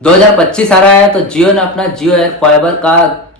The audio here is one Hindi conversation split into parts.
2025 आ रहा है तो जियो ने अपना जियो एयर फाइबर का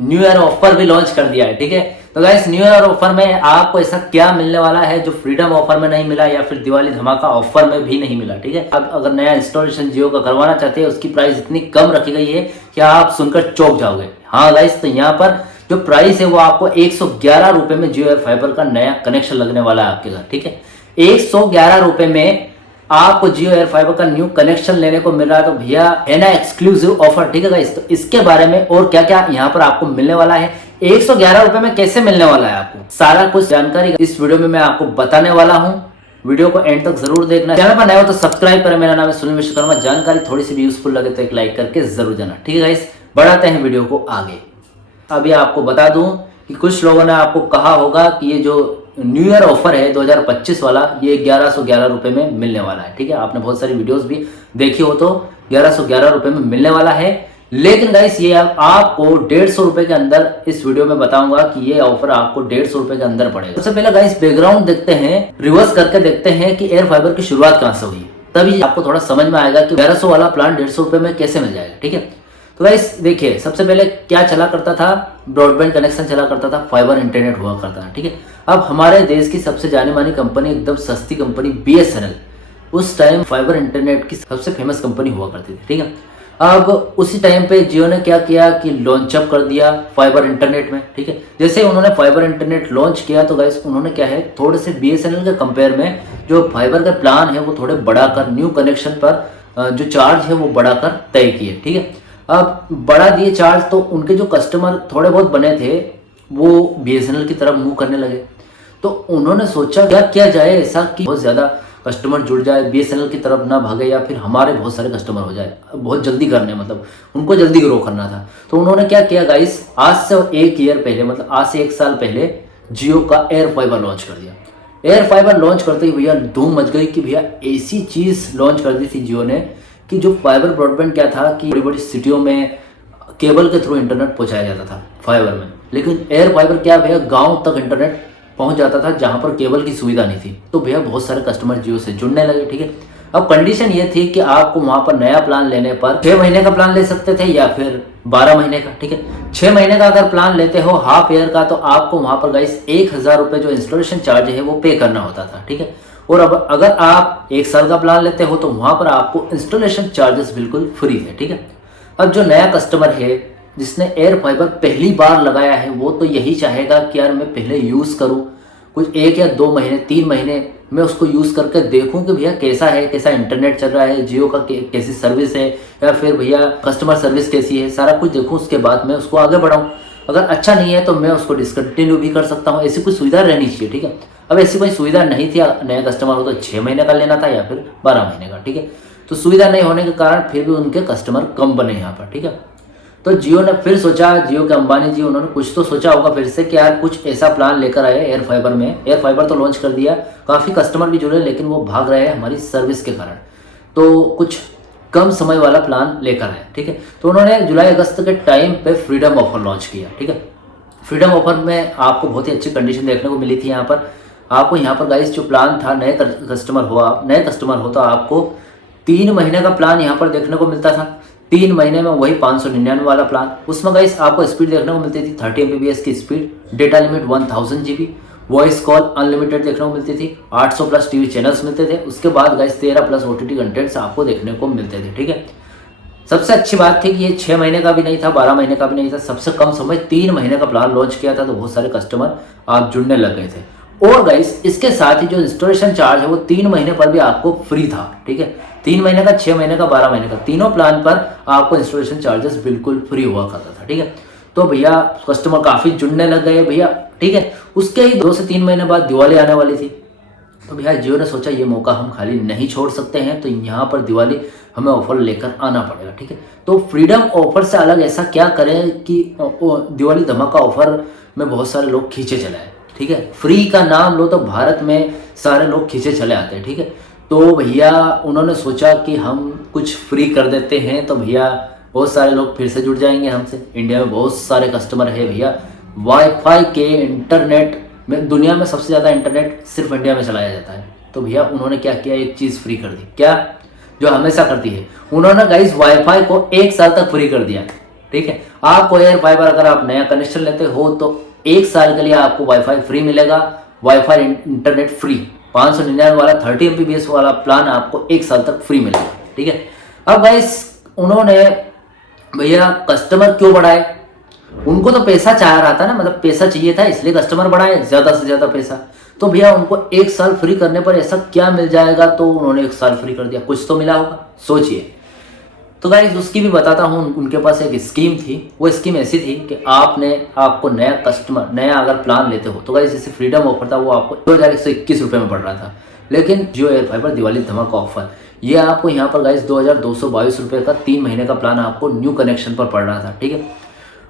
न्यू ईयर ऑफर भी लॉन्च कर दिया है। ठीक है, तो गाइस न्यू ईयर ऑफर में आपको ऐसा क्या मिलने वाला है जो फ्रीडम ऑफर में नहीं मिला या फिर दिवाली धमाका ऑफर में भी नहीं मिला। ठीक है, अब अगर नया इंस्टॉलेशन जियो का करवाना चाहते हैं उसकी प्राइस इतनी कम रखी गई है कि आप सुनकर चौंक जाओगे। हाँ गाइस, तो यहाँ पर जो प्राइस है वो आपको 111 रुपए में जियो एयर फाइबर का नया कनेक्शन लगने वाला है आपके घर। ठीक है, 111 रुपए में आपको जियो एयर फाइबर का न्यू कनेक्शन लेने को मिल रहा है। तो भैया है ना एक्सक्लूसिव ऑफर। ठीक है गाइस, तो इसके बारे में और क्या क्या यहाँ पर आपको मिलने वाला है, 111 रुपए में कैसे मिलने वाला है, आपको सारा कुछ जानकारी इस वीडियो में मैं आपको बताने वाला हूँ। वीडियो को एंड तक जरूर देखना। चैनल पर नए हो तो सब्सक्राइब करें। मेरा नाम है सुनील विश्वकर्मा। जानकारी थोड़ी सी भी यूजफुल लगे तो एक लाइक करके जरूर जाना। ठीक है गाइस, बढ़ाते हैं वीडियो को आगे। अभी आपको बता दूं कि कुछ लोगों ने आपको कहा होगा कि ये जो न्यू ईयर ऑफर है 2025 वाला, ये 1111 रुपए में मिलने वाला है। ठीक है, आपने बहुत सारी वीडियोस भी देखी हो तो 1111 रुपए में मिलने वाला है। लेकिन गाइस ये आपको 150 रुपए के अंदर इस वीडियो में बताऊंगा कि ये ऑफर आपको 150 रुपए के अंदर पड़ेगा। सबसे पहले गाइस बैकग्राउंड देखते हैं, रिवर्स करके देखते हैं कि एयर फाइबर की शुरुआत कहां से हुई, तभी आपको थोड़ा समझ में आएगा कि 1100 वाला प्लान 150 रुपए में कैसे मिल जाएगा। ठीक है, तो गाइस देखिए, सबसे पहले क्या चला करता था, ब्रॉडबैंड कनेक्शन चला करता था, फाइबर इंटरनेट हुआ करता था। ठीक है, अब हमारे देश की सबसे जानी मानी कंपनी, एकदम सस्ती कंपनी BSNL, उस टाइम फाइबर इंटरनेट की सबसे फेमस कंपनी हुआ करती थी। ठीक है, अब उसी टाइम पे जियो ने क्या किया कि लॉन्चअप कर दिया फाइबर इंटरनेट में। ठीक है, जैसे उन्होंने फाइबर इंटरनेट लॉन्च किया तो गाइस उन्होंने क्या है, थोड़े से BSNL के कंपेयर में जो फाइबर का प्लान है वो थोड़े बढ़ाकर न्यू कनेक्शन पर जो चार्ज है वो बढ़ाकर तय किए। ठीक है, अब बढ़ा दिए चार्ज तो उनके जो कस्टमर थोड़े बहुत बने थे वो BSNL की तरफ मुंह करने लगे। तो उन्होंने सोचा क्या किया जाए ऐसा कि बहुत ज़्यादा कस्टमर जुड़ जाए, BSNL की तरफ ना भागे या फिर हमारे बहुत सारे कस्टमर हो जाए। बहुत जल्दी करने, मतलब उनको जल्दी ग्रो करना था। तो उन्होंने क्या किया गाइस, आज से 1 ईयर पहले, मतलब आज से 1 साल पहले जियो का एयर फाइबर लॉन्च कर दिया। एयर फाइबर लॉन्च करते ही भैया धूम मच गई कि भैया ऐसी चीज़ लॉन्च कर दी थी जियो ने कि जो फाइबर ब्रॉडबैंड क्या था कि बड़ी बड़ी सिटियों में केबल के थ्रू इंटरनेट पहुंचाया जाता था फाइबर में, लेकिन एयर फाइबर क्या भैया गांव तक इंटरनेट पहुंच जाता था जहां पर केबल की सुविधा नहीं थी। तो भैया बहुत सारे कस्टमर जियो से जुड़ने लगे। ठीक है, अब कंडीशन ये थी कि आपको वहां पर नया प्लान लेने पर 6 महीने का प्लान ले सकते थे या फिर 12 महीने का। ठीक है, 6 महीने का अगर प्लान लेते हो हाफ ईयर का तो आपको वहां पर गाइस 1000 रुपये जो इंस्टॉलेशन चार्ज है वो पे करना होता था। ठीक है, और अब अगर आप 1 साल का प्लान लेते हो तो वहां पर आपको इंस्टॉलेशन चार्जेस बिल्कुल फ्री थे। ठीक है, अब जो नया कस्टमर है जिसने एयर फाइबर पहली बार लगाया है वो तो यही चाहेगा कि यार मैं पहले यूज़ करूं, कुछ 1 या 2 महीने 3 महीने मैं उसको यूज़ करके देखूं कि भैया कैसा है, कैसा इंटरनेट चल रहा है, जियो का कैसी सर्विस है या फिर भैया कस्टमर सर्विस कैसी है, सारा कुछ देखूं, उसके बाद मैं उसको आगे बढ़ाऊं। अगर अच्छा नहीं है तो मैं उसको डिसकंटिन्यू भी कर सकता हूँ। ऐसी कोई सुविधा रहनी चाहिए। ठीक है, अब ऐसी कोई सुविधा नहीं थी। नया कस्टमर हो तो 6 महीने का लेना था या फिर 12 महीने का। ठीक है, तो सुविधा नहीं होने के कारण फिर भी उनके कस्टमर कम बने यहाँ पर। ठीक है, तो जियो ने फिर सोचा, जियो के अंबानी जी, उन्होंने कुछ तो सोचा होगा फिर से कि यार कुछ ऐसा प्लान लेकर आए एयर फाइबर में। एयर फाइबर तो लॉन्च कर दिया, काफ़ी कस्टमर भी जुड़े, लेकिन वो भाग रहे हैं हमारी सर्विस के कारण, तो कुछ कम समय वाला प्लान लेकर आए। ठीक है, तो उन्होंने जुलाई अगस्त के टाइम पे फ्रीडम ऑफर लॉन्च किया। ठीक है, फ्रीडम ऑफर में आपको बहुत ही अच्छी कंडीशन देखने को मिली थी। यहाँ पर आपको यहाँ पर गाइस जो प्लान था, नए कस्टमर हो तो आपको 3 महीने का प्लान यहाँ पर देखने को मिलता था। 3 महीने में वही 599 वाला प्लान, उसमें गाइस आपको स्पीड देखने को मिलती थी 30 MBPS की speed, data limit 1000 GB, voice call unlimited देखने को मिलती थी, 800 प्लस टीवी चैनल्स मिलते थे। उसके बाद गाइस 13 प्लस OTT कंटेंट्स आपको देखने को मिलते थे। ठीक है, सबसे अच्छी बात थी कि ये 6 महीने का भी नहीं था, 12 महीने का भी नहीं था, सबसे कम समय 3 महीने का प्लान लॉन्च किया था। तो बहुत सारे कस्टमर आप जुड़ने लग गए थे। और गाइस इसके साथ ही जो इंस्टॉलेशन चार्ज है वो 3 महीने पर भी आपको फ्री था। ठीक है, 3 महीने का, 6 महीने का, 12 महीने का, तीनों प्लान पर आपको इंस्टॉलेशन चार्जेस बिल्कुल फ्री हुआ करता था। ठीक है, तो भैया कस्टमर काफ़ी जुड़ने लग गए भैया। ठीक है, उसके ही 2 से 3 महीने बाद दिवाली आने वाली थी। तो भैया जियो ने सोचा ये मौका हम खाली नहीं छोड़ सकते हैं, तो यहाँ पर दिवाली हमें ऑफर लेकर आना पड़ेगा। ठीक है, तो फ्रीडम ऑफर से अलग ऐसा क्या करें कि दिवाली धमाका ऑफर में बहुत सारे लोग खींचे चले आए। ठीक है, फ्री का नाम लो तो भारत में सारे लोग खींचे चले आते हैं। ठीक है, तो भैया उन्होंने सोचा कि हम कुछ फ्री कर देते हैं तो भैया बहुत सारे लोग फिर से जुड़ जाएंगे हमसे। इंडिया में बहुत सारे कस्टमर है भैया, वाईफाई के इंटरनेट में दुनिया में सबसे ज़्यादा इंटरनेट सिर्फ इंडिया में चलाया जाता है। तो भैया उन्होंने क्या किया, एक चीज़ फ्री कर दी। क्या? जो हमेशा करती है, उन्होंने गाइस वाईफाई को 1 साल तक फ्री कर दिया। ठीक है, आपको एयर फाइबर अगर आप नया कनेक्शन लेते हो तो 1 साल के लिए आपको वाईफाई फ्री मिलेगा, वाईफाई इंटरनेट फ्री। 599 वाला 30 MBPS वाला प्लान आपको 1 साल तक फ्री मिलेगा। ठीक है, अब गाइस उन्होंने भैया कस्टमर क्यों बढ़ाए, उनको तो पैसा चाह रहा था ना, मतलब पैसा चाहिए था इसलिए कस्टमर बढ़ाए ज्यादा से ज्यादा पैसा। तो भैया उनको 1 साल फ्री करने पर ऐसा क्या मिल जाएगा, तो उन्होंने 1 साल फ्री कर दिया, कुछ तो मिला होगा, सोचिए। तो गाइस उसकी भी बताता हूँ, उनके पास एक स्कीम थी। वो स्कीम ऐसी थी कि आपको नया कस्टमर नया अगर प्लान लेते हो तो गाइस जैसे फ्रीडम ऑफर था वो आपको 2121 रुपये में पड़ रहा था। लेकिन जियो एयर फाइबर दिवाली धमाका ऑफर ये आपको यहाँ पर गाइस 2222 रुपये का 3 महीने का प्लान आपको न्यू कनेक्शन पर पड़ रहा था। ठीक है,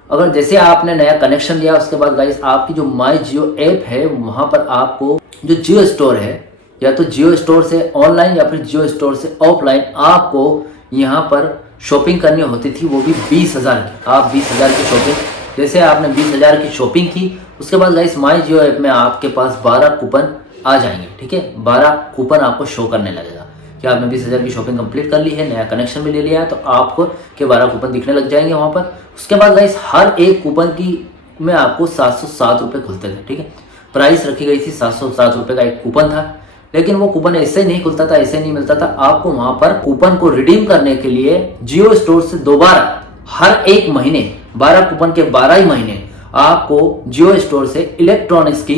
अगर जैसे आपने नया कनेक्शन लिया उसके बाद गाइस आपकी जो माई जियो ऐप है वहाँ पर आपको जो जियो स्टोर है, या तो जियो स्टोर से ऑनलाइन या फिर जियो स्टोर से ऑफलाइन आपको यहाँ पर शॉपिंग करनी होती थी, वो भी 20,000 की। आप 20,000 की शॉपिंग, जैसे आपने 20,000 की शॉपिंग की उसके बाद गाइस माई जियो ऐप में आपके पास 12 कूपन आ जाएंगे। ठीक है, 12 कूपन आपको शो करने लगेगा कि आपने 20,000 की शॉपिंग कंप्लीट कर ली है, नया कनेक्शन भी ले लिया है, तो आपको के 12 कूपन दिखने लग जाएंगे वहाँ पर। उसके बाद गाइस हर एक कूपन की में आपको 707 रुपये खुलते थे। ठीक है, प्राइस रखी गई थी 707 रुपये का एक कूपन था। लेकिन वो कूपन ऐसे नहीं खुलता था, ऐसे नहीं मिलता था, आपको वहाँ पर कूपन को रिडीम करने के लिए जियो स्टोर से दोबारा हर एक महीने 12 कूपन के 12 ही महीने आपको जियो स्टोर से इलेक्ट्रॉनिक्स की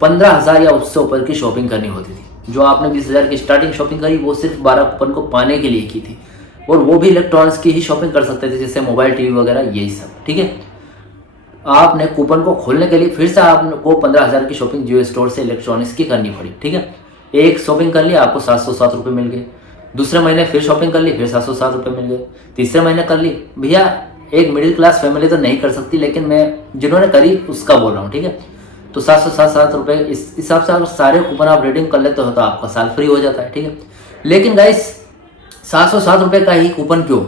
15,000 या उससे ऊपर की शॉपिंग करनी होती थी। जो आपने 20,000 की स्टार्टिंग शॉपिंग करी वो सिर्फ 12 कूपन को पाने के लिए की थी, और वो भी इलेक्ट्रॉनिक्स की ही शॉपिंग कर सकते थे, जैसे मोबाइल टीवी वगैरह यही सब। ठीक है, आपने कूपन को खोलने के लिए फिर से आपको 15,000 की शॉपिंग जियो स्टोर से इलेक्ट्रॉनिक्स की करनी पड़ी। ठीक है, एक शॉपिंग कर ली आपको 707 रुपये मिल गए, दूसरे महीने फिर शॉपिंग कर ली फिर 707 रुपये मिल गए, तीसरे महीने कर ली। भैया एक मिडिल क्लास फैमिली तो नहीं कर सकती, लेकिन मैं जिन्होंने करी उसका बोल रहा हूँ। ठीक है, तो 707 रुपये इस हिसाब से अगर सारे कूपन आप रिडीम कर लेते हो तो आपका साल फ्री हो जाता है। ठीक है, लेकिन गाइस 707 रुपये का ही कूपन क्यों,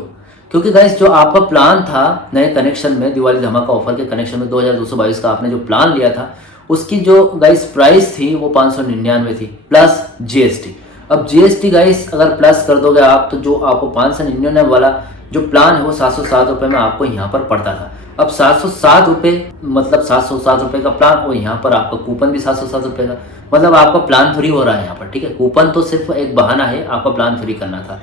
क्योंकि गाइस जो आपका प्लान था नए कनेक्शन में दिवाली धमाका ऑफर के कनेक्शन में 2222 का आपने जो प्लान लिया था उसकी जो गाइस प्राइस थी वो 599 थी प्लस GST। अब GST गाइस अगर प्लस कर दोगे आप तो जो आपको 599 वाला जो प्लान है वो 707 रुपये में आपको यहाँ पर पड़ता था। अब 707 रुपये मतलब 707 रुपये का प्लान, और यहाँ पर आपका कूपन भी 707 रुपये का, मतलब आपका प्लान फ्री हो रहा है यहाँ पर। ठीक है, कूपन तो सिर्फ एक बहाना है, आपका प्लान फ्री करना था।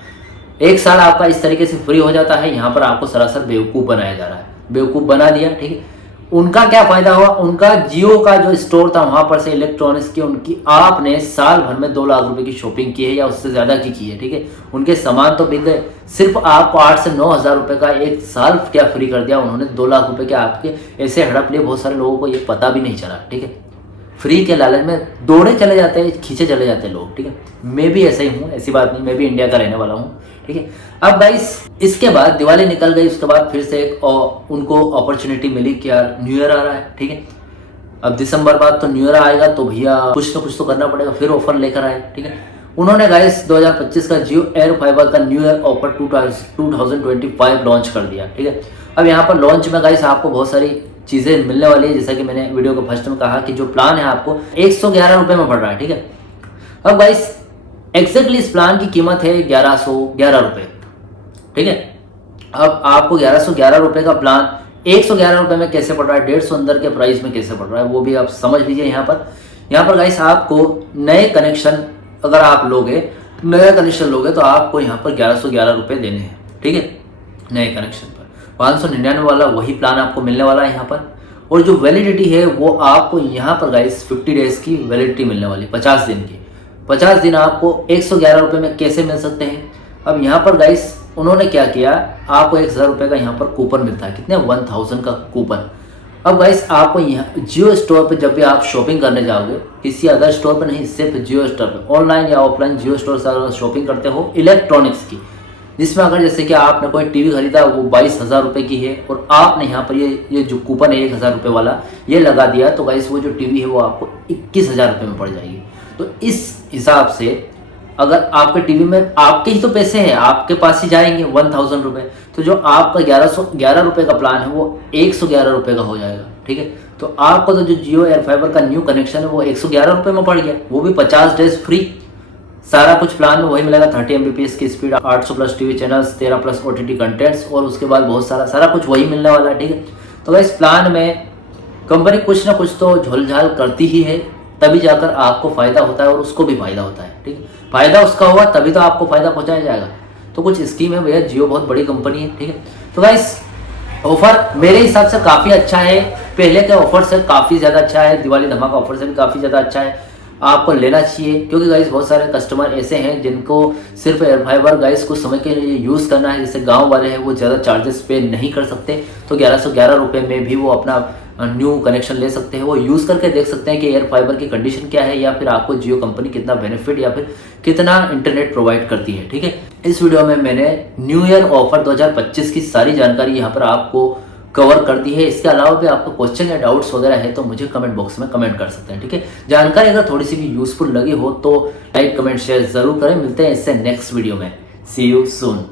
1 साल आपका इस तरीके से फ्री हो जाता है, यहाँ पर आपको सरासर बेवकूफ़ बनाया जा रहा है, बेवकूफ़ बना दिया। ठीक है, उनका क्या फायदा हुआ, उनका जियो का जो स्टोर था वहां पर से इलेक्ट्रॉनिक्स की उनकी आपने साल भर में 2 लाख रुपए की शॉपिंग की है या उससे ज्यादा की है। ठीक है, उनके सामान तो बिक गए, सिर्फ आपको 8 से 9 हज़ार रुपए का एक साल क्या फ्री कर दिया उन्होंने, 2 लाख रुपए के आपके ऐसे हड़प लिए, बहुत सारे लोगों को ये पता भी नहीं चला। ठीक है, फ्री के लालच में दौड़े चले जाते हैं, खींचे चले जाते हैं लोग। ठीक है, मैं भी ऐसा ही हूँ, ऐसी बात नहीं, मैं भी इंडिया का रहने वाला हूँ। ठीक है, अब गाइस इसके बाद दिवाली निकल गई, उसके बाद फिर से एक उनको अपॉर्चुनिटी मिली कि यार न्यू ईयर आ रहा है। ठीक है, अब दिसंबर बाद तो न्यू ईयर आएगा तो भैया कुछ ना कुछ तो करना पड़ेगा, फिर ऑफर लेकर आए। ठीक है, उन्होंने गाइस 2025 का जियो एयर फाइबर का न्यू ईयर ऑफर 2025 लॉन्च कर दिया। ठीक है, अब यहाँ पर लॉन्च में गाइस आपको बहुत सारी चीज़ें मिलने वाली है, जैसा कि मैंने वीडियो के फर्स्ट में कहा कि जो प्लान है आपको 111 रुपये में पड़ रहा है। ठीक है, अब गाइस एग्जैक्टली इस प्लान की कीमत है 1111 रुपये। ठीक है, अब आपको 1111 रुपये का प्लान 111 रुपये में कैसे पड़ रहा है, 150 अंदर के प्राइस में कैसे पड़ रहा है, वो भी आप समझ लीजिए। यहाँ पर गाइस आपको नए कनेक्शन अगर आप नया कनेक्शन लोगे तो आपको यहाँ पर 1111 रुपये देने हैं। ठीक है, नए कनेक्शन पर 599 वाला वही प्लान आपको मिलने वाला है यहाँ पर, और जो वैलिडिटी है वो आपको यहाँ पर गाइस 50 डेज की वैलिडिटी मिलने वाली, 50 दिन की। 50 दिन आपको 111 रुपये में कैसे मिल सकते हैं। अब यहाँ पर गाइस उन्होंने क्या किया, आपको 1,000 रुपये का यहाँ पर कूपन मिलता है, कितने 1000 का कूपन। अब गाइस आपको यहाँ जियो स्टोर पे जब भी आप शॉपिंग करने जाओगे, किसी अदर स्टोर पे नहीं, सिर्फ जियो स्टोर पे, ऑनलाइन या ऑफलाइन जियो स्टोर से अगर शॉपिंग करते हो इलेक्ट्रॉनिक्स की, जिसमें अगर जैसे कि आपने कोई टीवी खरीदा वो 22,000 रुपये की है और आपने यहाँ पर ये जो कूपन है 1,000 रुपये वाला ये लगा दिया, तो गाइस वो जो टीवी है वो आपको 21,000 रुपये में पड़ जाएगी। तो इस हिसाब से अगर आपके टीवी में आपके ही तो पैसे हैं, आपके पास ही जाएंगे 1000 रुपये, तो जो आपका 1111 रुपये का प्लान है वो 111 रुपये का हो जाएगा। ठीक है, तो आपको तो जो जियो एयर फाइबर का न्यू कनेक्शन है वो 111 रुपये में पड़ गया, वो भी 50 डेज फ्री। सारा कुछ प्लान में वही मिलेगा, 30 Mbps की speed, 800 plus TV channels, 13 plus OTT contents, और उसके बाद बहुत सारा कुछ वही मिलने वाला है, ठीक है। तो इस प्लान में कंपनी कुछ ना कुछ तो झोलझाल करती ही है, तभी जाकर आपको फायदा होता है और उसको भी फायदा होता है, ठीक है। फायदा उसका होगा तभी तो आपको फायदा पहुंचाया जाएगा। तो कुछ स्कीम है भैया, जियो बहुत बड़ी कंपनी है, ठीक है। तो गाइस ऑफर मेरे हिसाब से काफ़ी अच्छा है, पहले के ऑफर से काफ़ी ज़्यादा अच्छा है, दिवाली धमाका ऑफर से भी काफ़ी ज़्यादा अच्छा है, आपको लेना चाहिए। क्योंकि गाइस बहुत सारे कस्टमर ऐसे हैं जिनको सिर्फ एयर फाइबर गाइस कुछ समय के लिए यूज़ करना है, जैसे गांव वाले हैं वो ज़्यादा चार्जेस पे नहीं कर सकते, तो 1111 रुपये में भी वो अपना न्यू कनेक्शन ले सकते हैं। वो यूज़ करके देख सकते हैं कि एयर फाइबर की कंडीशन क्या है, या फिर आपको जियो कंपनी कितना बेनिफिट या फिर कितना इंटरनेट प्रोवाइड करती है, ठीक है। इस वीडियो में मैंने न्यू ईयर ऑफर 2025 की सारी जानकारी यहाँ पर आपको कवर कर दी है। इसके अलावा भी आपको क्वेश्चन या डाउट्स वगैरह है तो मुझे कमेंट बॉक्स में कमेंट कर सकते हैं, ठीक है। जानकारी अगर थोड़ी सी भी यूजफुल लगी हो तो लाइक कमेंट शेयर जरूर करें। मिलते हैं इससे नेक्स्ट वीडियो में। सी यू सून।